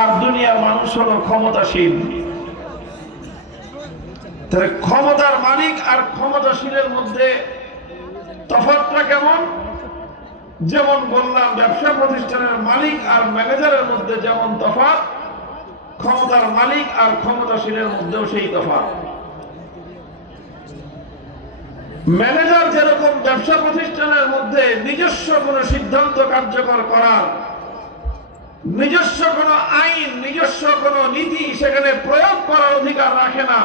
আর দুনিয়ার মানুষ হলো ক্ষমতাসীন। তাহলে ক্ষমতার মালিক আর ক্ষমতাসীনের মধ্যে তফাৎটা কেমন? যেমন বললাম, ব্যবসা প্রতিষ্ঠানের মালিক আর ম্যানেজারের মধ্যে যেমন তফাৎ, ক্ষমতার মালিক আর ক্ষমতাসীনের মধ্যেও সেই তফাৎ। ম্যানেজার যেরকম ব্যবসা প্রতিষ্ঠানের মধ্যে নিজস্ব কোন সিদ্ধান্ত কার্যকর করার, নিজস্ব কোন আইন, নিজস্ব কোন নীতি সেখানে প্রয়োগ করার অধিকার রাখে না,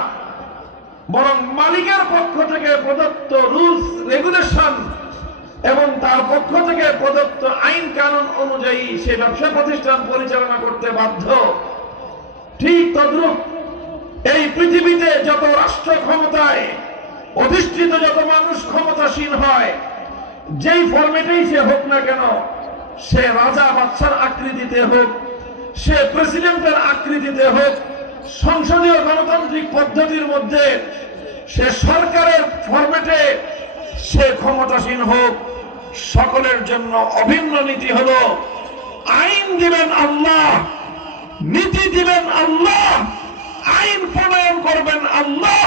বরং মালিকের পক্ষ থেকে প্রদত্ত রুলস রেগুলেশন এবং তার পক্ষ থেকে প্রদত্ত আইন কানুন অনুযায়ী সে ব্যবসা প্রতিষ্ঠান পরিচালনা করতে বাধ্য। ঠিক তদ্রূপ এই পৃথিবীতে যত রাষ্ট্র ক্ষমতায় অধিষ্ঠিত, যত মানুষ ক্ষমতাসীন হয়, যেই ফরম্যাটেই সে হোক না কেন, সে রাজা বাদশার আকৃতিতে হোক, সে প্রেসিডেন্টের আকৃতিতে হোক, সংসদীয় গণতান্ত্রিক পদ্ধতির মধ্যে সে সরকারের ফরম্যাটে সে ক্ষমতাসীন হোক, সকলের জন্য অভিন্ন নীতি হলো আইন দিবেন আল্লাহ, নীতি দিবেন আল্লাহ, আইন প্রণয়ন করবেন আল্লাহ।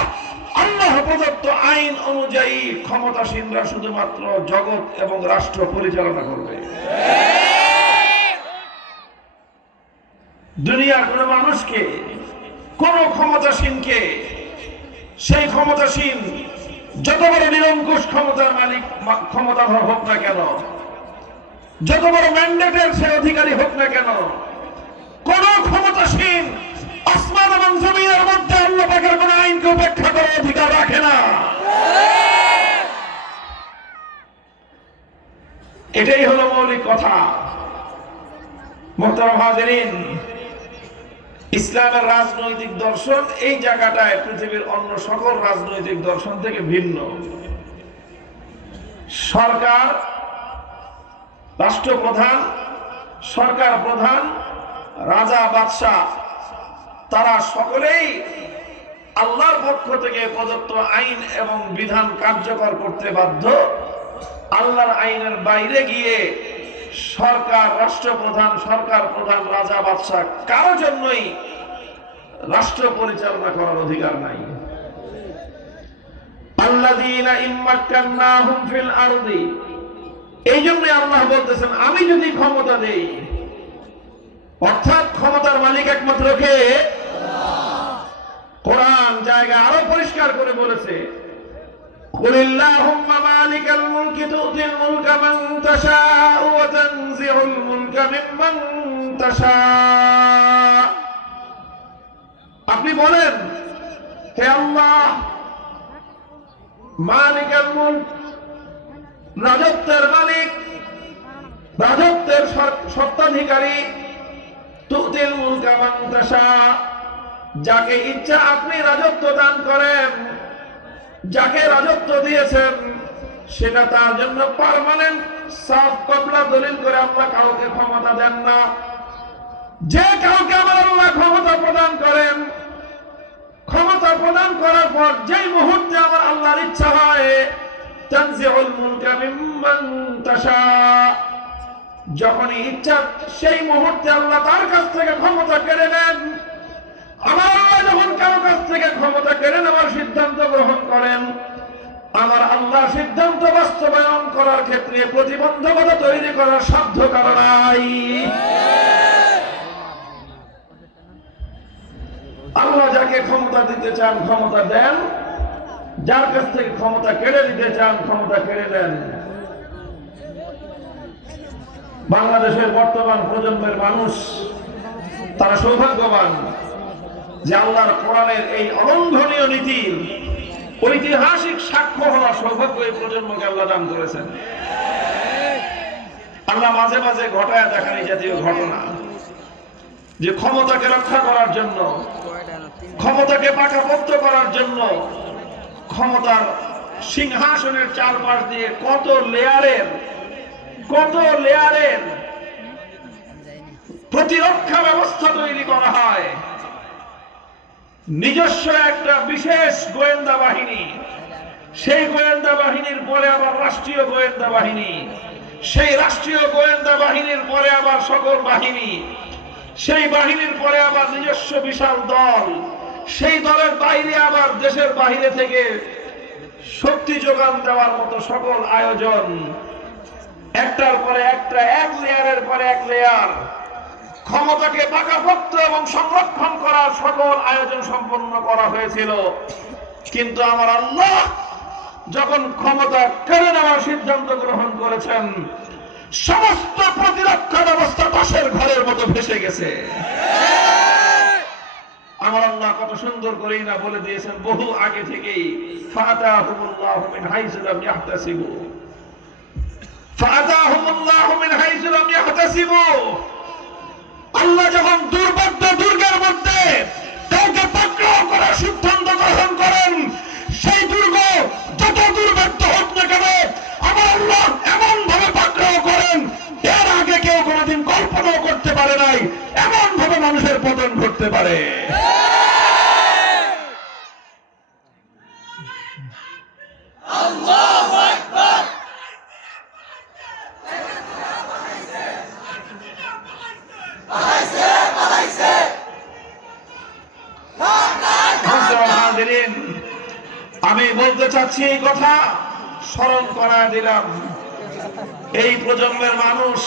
আল্লাহ প্রদত্ত আইন অনুযায়ী ক্ষমতাসীনরা শুধুমাত্র জগৎ এবং রাষ্ট্র পরিচালনা করবে। দুনিয়ার কোন মানুষকে, কোন ক্ষমতাসীনকে, সেই ক্ষমতাসীন যত বড় নিরঙ্কুশ ক্ষমতার মালিক, ক্ষমতার হোক না কেন, যত বড় ম্যান্ডেটের সে অধিকারী হোক না কেন, কোন ক্ষমতাসীন আসমান এবং জমিনের মধ্যে আল্লাহ পাকের কোন আইনকে উপেক্ষা করার অধিকার রাখে না। এটাই হলো মৌলিক কথা। মুহতারাম হাজিরিন, ইসলামের রাজনৈতিক দর্শন এই জায়গাটায় পৃথিবীর অন্য সকল রাজনৈতিক দর্শন থেকে ভিন্ন। সরকার, রাষ্ট্রপ্রধান, সরকার প্রধান, রাজা বাদশাহ, তারা সকলেই আল্লাহর পক্ষ থেকে প্রদত্ত আইন এবং বিধান কার্যকর করতে বাধ্য। আল্লাহর আইনের বাইরে গিয়ে সরকার, রাষ্ট্রপ্রধান, সরকার প্রধান, রাজা বাদশাহ কারোর জন্যই রাষ্ট্র পরিচালনা করার অধিকার নাই। আল্লাযীনা ইম্মাক্কান্নাহুম ফিল আরদি, এই জন্য আল্লাহ বলতেছেন আমি যদি ক্ষমতা দেই, অর্থাৎ ক্ষমতার মালিক একমাত্র কে? কোরআন জায়গা আরো পরিষ্কার করে বলেছে, কুলিল্লাহুম্মা মালিকাল মুলকি তুতিল মুলকা মান তাশাউ ওয়া তানজিউল মুলকা মিম্মান তাশাউ। আপনি বলেন, হে আল্লাহ, মালিকাল মুলক, রাজত্বের মালিক, রাজত্বের সত্ত্বাধিকারী, তুতিল মুলকা মান তাশাউ, যাকে ইচ্ছা আপনি রাজত্ব দান করেন। যাকে রাজত্ব দিয়েছেন সেটা তার জন্য পার্মানেন্ট, সাফ কবলা দলিল করে আল্লাহ কাউকে ক্ষমতা দেন না। যে কাউকে আমার আল্লাহ ক্ষমতা প্রদান করেন, ক্ষমতা প্রদান করার পর যেই মুহূর্তে আমার আল্লাহর ইচ্ছা হয়, তানজিউল মুলকা মিম্মান তাশাউ, যখনই ইচ্ছা সেই মুহূর্তে আল্লাহ তার কাছ থেকে ক্ষমতা কেড়ে নেন। আমার আল্লাহ যখন কারো কাছ থেকে ক্ষমতা কেড়ে নেওয়ার সিদ্ধান্ত গ্রহণ করেন, আমার আল্লাহ সিদ্ধান্ত বাস্তবায়ন করার ক্ষেত্রে প্রতিবন্ধকতা তৈরি করার সাধ্য কারো নাই। আল্লাহ যাকে ক্ষমতা দিতে চান ক্ষমতা দেন, যার কাছ থেকে ক্ষমতা কেড়ে নিতে চান ক্ষমতা কেড়ে নেন। বাংলাদেশের বর্তমান প্রজন্মের মানুষ তারা সৌভাগ্যবান যে আল্লাহর কোরআনের এই অলঙ্ঘনীয় নীতির ঐতিহাসিক সাক্ষ্য হওয়ার সৌভাগ্য এই প্রজন্মকে আল্লাহ দান করেছেন। আল্লাহ মাঝে মাঝে ঘটায় দেখান এই জাতীয় ঘটনা, যে ক্ষমতাকে রক্ষা করার জন্য, ক্ষমতাকে পাকাপোক্ত করার জন্য ক্ষমতার সিংহাসনের চারপাশ দিয়ে কত লেয়ারের প্রতিরক্ষা ব্যবস্থা তৈরি করা হয়। নিজস্ব একটা বিশেষ গোয়েন্দা বাহিনী, সেই গোয়েন্দা বাহিনীর পরে আবার রাষ্ট্রীয় গোয়েন্দা বাহিনী, সেই রাষ্ট্রীয় গোয়েন্দা বাহিনীর পরে আবার সকল বাহিনী, সেই বাহিনীর পরে আবার নিজস্ব বিশাল দল, সেই দলের বাইরে আবার দেশের বাইরে থেকে শক্তি যোগান দেওয়ার মতো সকল আয়োজন, একটার পরে একটা, এক লেয়ারের পরে এক লেয়ার, ক্ষমতাকে পাকাপোক্ত এবং সংরক্ষণ করার সকল আয়োজন সম্পন্ন করা হয়েছিল। কিন্তু আমার আল্লাহ যখন ক্ষমতা কেড়ে নেওয়ার সিদ্ধান্ত গ্রহণ করেছেন, সমস্ত প্রতিরক্ষা ব্যবস্থা তাসের ঘরের মতো ভেসে গেছে। আমার আল্লাহ কত সুন্দর করেই না বলে দিয়েছেন বহু আগে থেকেই, ফাতাহুমুল্লাহু মিন হাইসু লাম ইয়াহতাসিবু, ফাতাহুমুল্লাহু মিন হাইসু লাম ইয়াহতাসিবু। আল্লাহ যখন দুর্ভাগ্য দুর্গের মধ্যে কাউকে পাকড়াও করার সিদ্ধান্ত গ্রহণ করেন, সেই দুর্গ যত দুর্ভাগ্য হোক না কেন, আমার আল্লাহ এমন ভাবে পাকড়াও করেন, এর আগে কেউ কোনোদিন কল্পনাও করতে পারে নাই এমন ভাবে মানুষের পতন ঘটতে পারে। আল্লাহু আকবার। আমি বলতে চাচ্ছি এই কথা স্মরণ করা দিলাম, এই প্রজন্মের মানুষ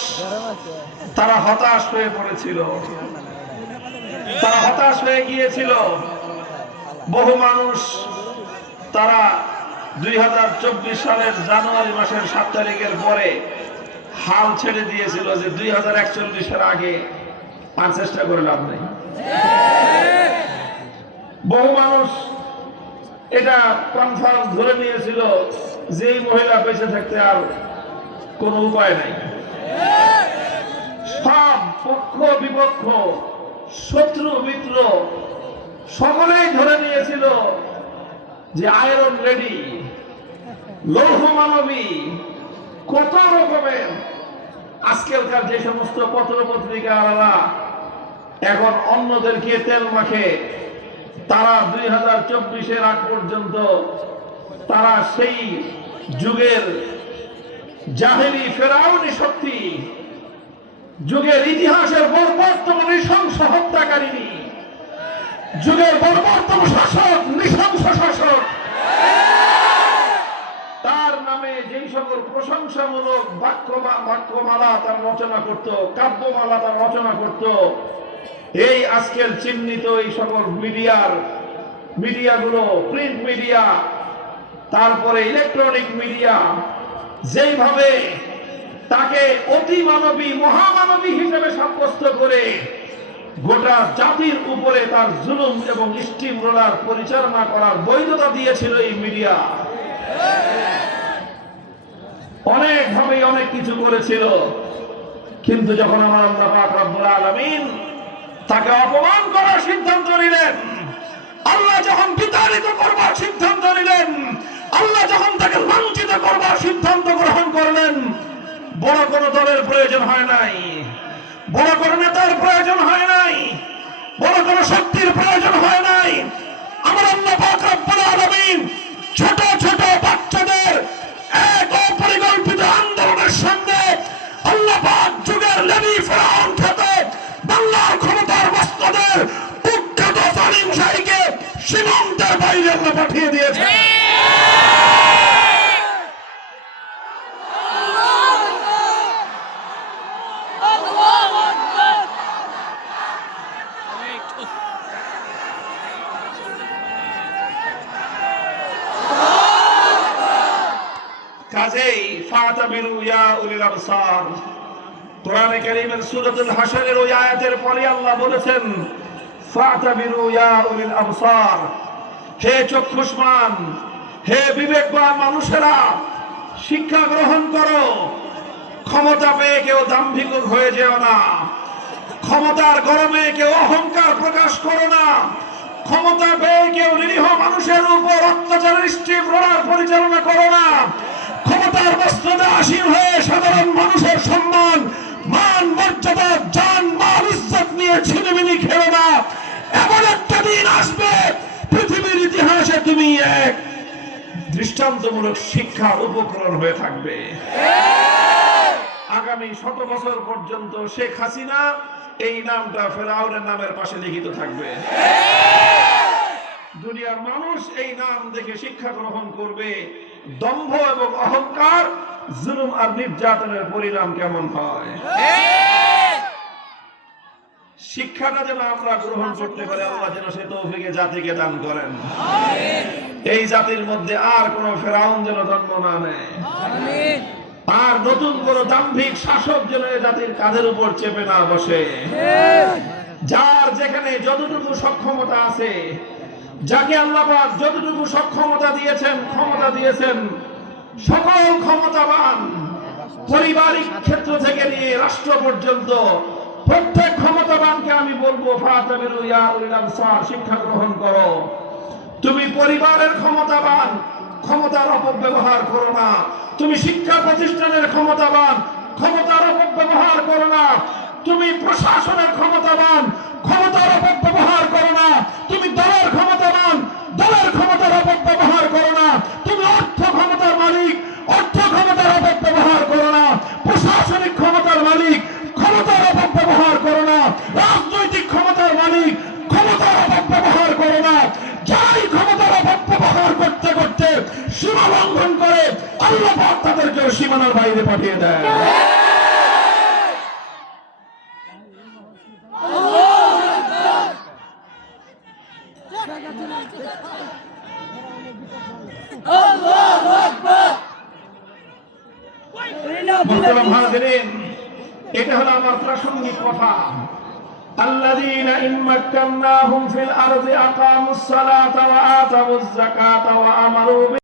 তারা হতাশ হয়ে পড়েছিল, তারা হতাশ হয়ে গিয়েছিল। বহু মানুষ তারা 2024 সালের জানুয়ারি মাসের 7 তারিখের পরে হাল ছেড়ে দিয়েছিল যে 2041-এর আগে আর চেষ্টা করে লাভ নেই। বহু মানুষ এটা কনফার্ম ধরে নিয়েছিল যে এই মহিলা বেঁচে থাকতে আর কোনো উপায় নাই। সব পক্ষ বিপক্ষ, শত্রু মিত্র সকলেই ধরে নিয়েছিল যে আয়রন লেডি, লৌহ মানবী, কত রকমের আজকালকার যে সমস্ত পত্র পত্রিকাওয়ালা এখন অন্যদেরকে তেল মাখে, তারা 2024-এর আগ পর্যন্ত তারা সেই যুগের জাহেলি ফেরাউনি শক্তি, যুগের ইতিহাসের বর্বরতম নৃশংস হত্যাকারিণী, যুগের বর্বরতম শাসক, নৃশংস শাসক, তার নামে যেই সকল প্রশংসামূলক বাক্যমালা তার রচনা করত, কাব্যমালা তার রচনা করত, এই আজকের চিহ্নিত এই সকল মিডিয়াগুলো, প্রিন্ট মিডিয়া, তারপরে ইলেকট্রনিক মিডিয়া, যেইভাবে তাকে অতি মানবী, মহামানবী হিসেবে সাব্যস্ত করে গোটা জাতির উপরে তার জুলুম এবং স্টিম রোলার পরিচালনা করার বৈধতা দিয়েছিল এই মিডিয়া। অনেকভাবে অনেক কিছু করেছিল, কিন্তু যখন আমার আল্লাহ পাক রব্বুল আলামিন তাকে অপমান করার সিদ্ধান্ত নিলেন, আল্লাহ যখন বিতাড়িত করবার সিদ্ধান্ত নিলেন, আল্লাহ যখন তাকে লাঞ্ছিত করবার সিদ্ধান্ত গ্রহণ করলেন, বড় কোনো দলের প্রয়োজন হয় নাই, বড় কোনো নেতার প্রয়োজন হয় নাই, বড় কোনো শক্তির প্রয়োজন হয় নাই। আমার আল্লাহ পাক রব্বুল আলামিন ছোট ছোট বাচ্চাদের এক অপরিকল্পিত আন্দোলনের সামনে আল্লাহ পাক যুগের লেডি ফেরাউন খেতে বাংলার ক্ষমতার মস্তদের কুখ্যাত জালিম শাহীকে সীমান্তের বাইরে আল্লাহ পাঠিয়ে দিয়েছে। কাজেই ফাতাবিরু ইয়া উলিল আবসার, কোরআনে কারীমের সূরাতুল হাশরের ওই আয়াতের পরে আল্লাহ বলেছেন ফাতাবিরু ইয়া উলিল আবসার, হে চক্ষুষ্মান, হে বিবেকবান মানুষেরা, শিক্ষা গ্রহণ করো। ক্ষমতা পেয়ে কেউ দাম্ভিক হয়ে যেও না, ক্ষমতার গরমে কেউ অহংকার প্রকাশ করো না, ক্ষমতা পেয়ে কেউ নিরীহ মানুষের উপর অত্যাচারের স্টিম রোলার পরিচালনা করো না, ক্ষমতার বস্ত্রে আসীন হয়ে সাধারণ মানুষের সম্মান, মান, মর্যাদা, জান, মাল, ইজ্জত নিয়ে ছিনিমিনি খেলো না। এমন একটা দিন আসবে পৃথিবীর ইতিহাসে তুমি এক দৃষ্টান্তমূলক শিক্ষার উপকরণ হয়ে থাকবে। আগামী 100 বছর পর্যন্ত শেখ হাসিনা এই নামটা ফেরাউনের নামের পাশে লিখিত থাকবে। দুনিয়ার মানুষ এই নাম দেখে শিক্ষা গ্রহণ করবে দম্ভ এবং অহংকার, জুলুম আর নির্যাতনের পরিণাম কেমন হয়। শিক্ষাটা যেন আমরা গ্রহণ করতে পারি, আল্লাহ যেন সে তৌফিকে জাতিকে দান করেন। এই জাতির মধ্যে আর কোন ফেরাউন যেন জন্ম না নেয়, আর নতুন কোন দাম্ভিক শাসক যেন এই জাতির কাঁধের উপর চেপে না বসে। যার যেখানে যতটুকু সক্ষমতা আছে, যাকে আল্লাহ পাক যতটুকু সক্ষমতা দিয়েছেন, ক্ষমতা দিয়েছেন, সকল ক্ষমতাবান পারিবারিক ক্ষেত্র থেকে নিয়ে রাষ্ট্র পর্যন্ত প্রত্যেক ক্ষমতাবানকে আমি বলবো, ফাতাবিরু ইয়া উলিল আবসার, শিক্ষা গ্রহণ করো। তুমি পরিবারের ক্ষমতাবান, ক্ষমতার অপব্যবহার করো না। তুমি শিক্ষা প্রতিষ্ঠানের ক্ষমতাবান, ক্ষমতার অপব্যবহার করো না। তুমি প্রশাসনের ক্ষমতাবান, ক্ষমতার অপব্যবহার করো না। তুমি দলের ক্ষমতাবান, দলের ক্ষমতার অপব্যবহার করো না। তুমি অর্থ ক্ষমতার মালিক, অর্থ ক্ষমতার অপব্যবহার করো না। প্রশাসনিক ক্ষমতার মালিক, ক্ষমতার অপব্যবহার করো না। রাজনৈতিক ক্ষমতার মালিক, ক্ষমতার অপব্যবহার করো না। যাই ক্ষমতার অপব্যবহার করতে করতে সীমা লঙ্ঘন করে, আল্লাহ পাক তাদেরকে সীমানার বাইরে পাঠিয়ে দেয়। মুহতারাম হাজিরিন, এটা হলো আমার প্রাসঙ্গিক কথা। আল্লাযীনা ইম্মাক্কান্নাহুম ফিল আরদি আকামুস সালাতা ওয়া আতাউয যাকাতা ওয়া আমারু